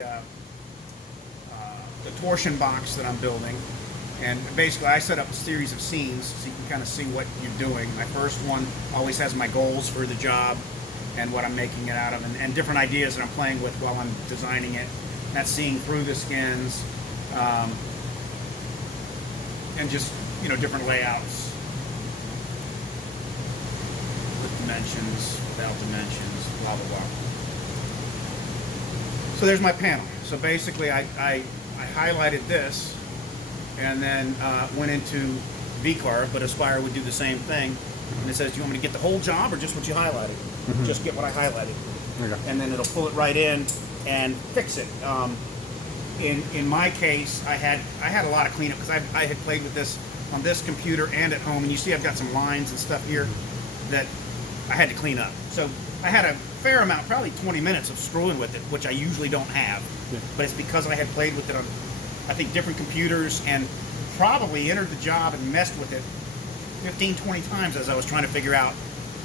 uh, the torsion box that I'm building, and basically I set up a series of scenes so you can kind of see what you're doing. My first one always has my goals for the job and what I'm making it out of, and different ideas that I'm playing with while I'm designing it. That's seeing through the skins, and just different layouts with dimensions, without dimensions, blah blah blah. So there's my panel. So basically I highlighted this and then went into VCarve, but Aspire would do the same thing. And it says, do you want me to get the whole job or just what you highlighted? Mm-hmm. Just get what I highlighted. Okay. And then it'll pull it right in and fix it. In my case, I had a lot of cleanup because I had played with this on this computer and at home, and you see I've got some lines and stuff here that I had to clean up. So I had a fair amount, probably 20 minutes of screwing with it, which I usually don't have. Yeah. But it's because I had played with it on, I think, different computers and probably entered the job and messed with it 15, 20 times as I was trying to figure out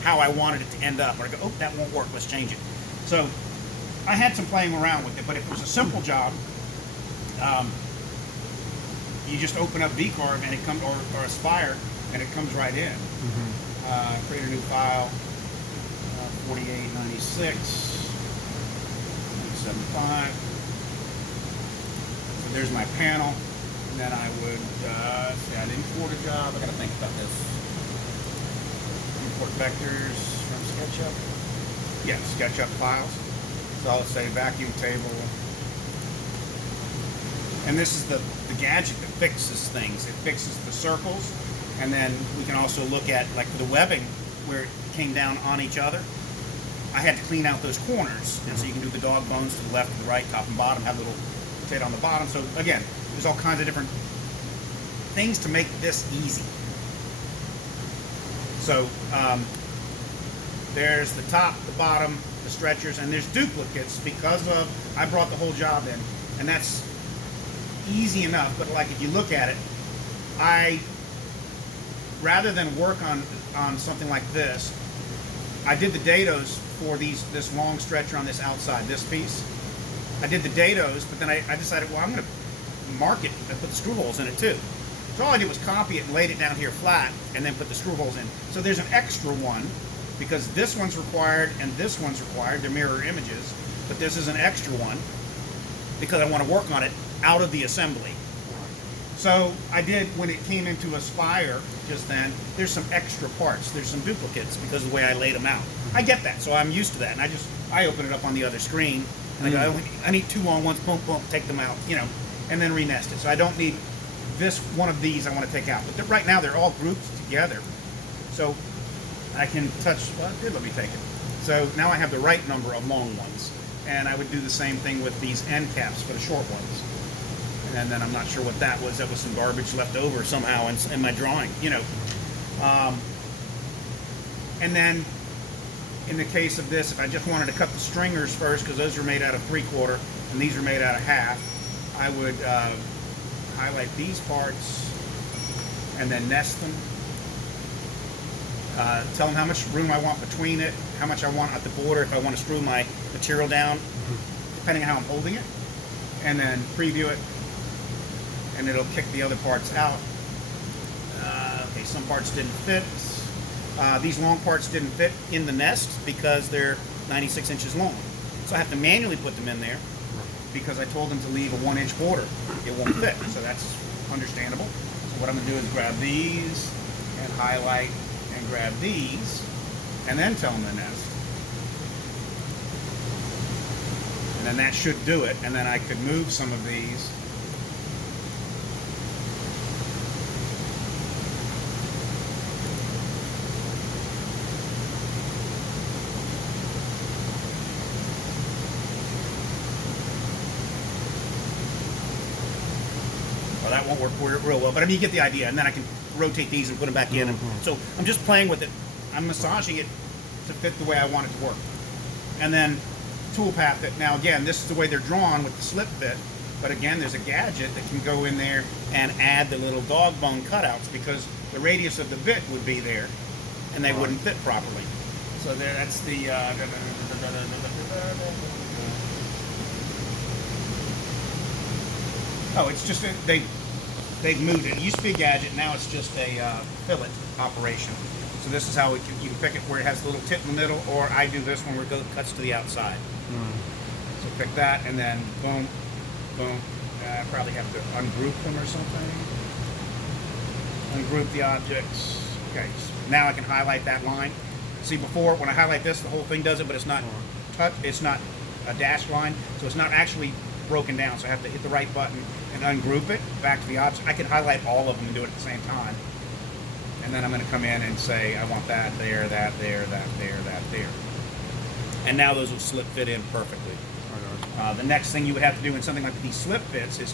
how I wanted it to end up. Or I go, oh, that won't work, let's change it. So I had some playing around with it, but if it was a simple job, you just open up VCarve and it comes, or Aspire, and it comes right in. Mm-hmm. Create a new file, 4896, 175. So there's my panel, and then I would say I'd import a job. I gotta think about this. Import vectors from SketchUp. Yeah, SketchUp files. So I'll say vacuum table. And this is the gadget that fixes things. It fixes the circles, and then we can also look at, like, for the webbing where it came down on each other. I had to clean out those corners, and so you can do the dog bones to the left, to the right, top and bottom, have a little potato on the bottom. So again, there's all kinds of different things to make this easy. So there's the top, the bottom, the stretchers, and there's duplicates because of I brought the whole job in, and that's easy enough. But like if you look at it, I rather than work on something like this, I did the dados for this long stretcher on this outside, this piece. I did the dados, but then I decided, well, I'm going to mark it and put the screw holes in it too. So all I did was copy it and laid it down here flat and then put the screw holes in. So there's an extra one because this one's required and this one's required. They're mirror images, but this is an extra one because I want to work on it out of the assembly. So I did, when it came into Aspire just then, there's some extra parts. There's some duplicates because of the way I laid them out. I get that, so I'm used to that. And I open it up on the other screen, and I go, I need two long ones, boom, boom, take them out, and then renest it. So I don't need this one of these I want to take out. But right now they're all grouped together. So I can touch, well, it did let me take it. So now I have the right number of long ones. And I would do the same thing with these end caps for the short ones. And then I'm not sure what that was. That was some garbage left over somehow in my drawing, And then in the case of this, if I just wanted to cut the stringers first, because those are made out of 3/4 and these are made out of 1/2, I would highlight these parts and then nest them. Tell them how much room I want between it, how much I want at the border, if I want to screw my material down, depending on how I'm holding it, and then preview it. And it'll kick the other parts out. Okay, some parts didn't fit. These long parts didn't fit in the nest because they're 96 inches long. So I have to manually put them in there because I told them to leave a 1-inch border. It won't fit, so that's understandable. So what I'm gonna do is grab these and highlight and grab these and then tell them to nest. And then that should do it. And then I could move some of these. Well, that won't work real well, but I mean, you get the idea. And then I can rotate these and put them back in. Mm-hmm. So I'm just playing with it. I'm massaging it to fit the way I want it to work. And then toolpath it. Now again, this is the way they're drawn with the slip fit, but again, there's a gadget that can go in there and add the little dog bone cutouts because the radius of the bit would be there and they wouldn't fit properly. So that's the Oh, it's just they've moved it. It used to be a gadget. Now it's just a fillet operation. So this is how you can pick it where it has a little tip in the middle, or I do this one where it cuts to the outside. So pick that, and then boom, boom. I probably have to ungroup them or something. Ungroup the objects. Okay, so now I can highlight that line. See, before when I highlight this, the whole thing does it, but it's not it's not a dashed line, so it's not actually broken down. So I have to hit the right button and ungroup it back to the object. I can highlight all of them and do it at the same time. And then I'm going to come in and say I want that there, that there, that there, that there. And now those will slip fit in perfectly. The next thing you would have to do in something like these slip fits is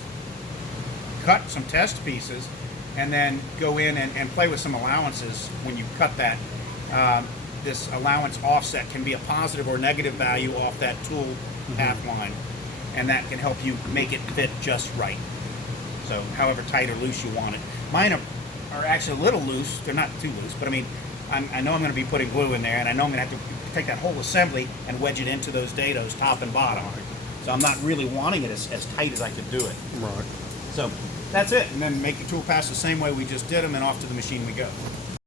cut some test pieces and then go in and play with some allowances when you cut that. This allowance offset can be a positive or negative value off that tool half line, and that can help you make it fit just right. So however tight or loose you want it. Mine are actually a little loose. They're not too loose, but I mean, I know I'm going to be putting glue in there, and I know I'm going to have to take that whole assembly and wedge it into those dados, top and bottom. So I'm not really wanting it as tight as I could do it. Right. So that's it. And then make your tool pass the same way we just did them, and off to the machine we go.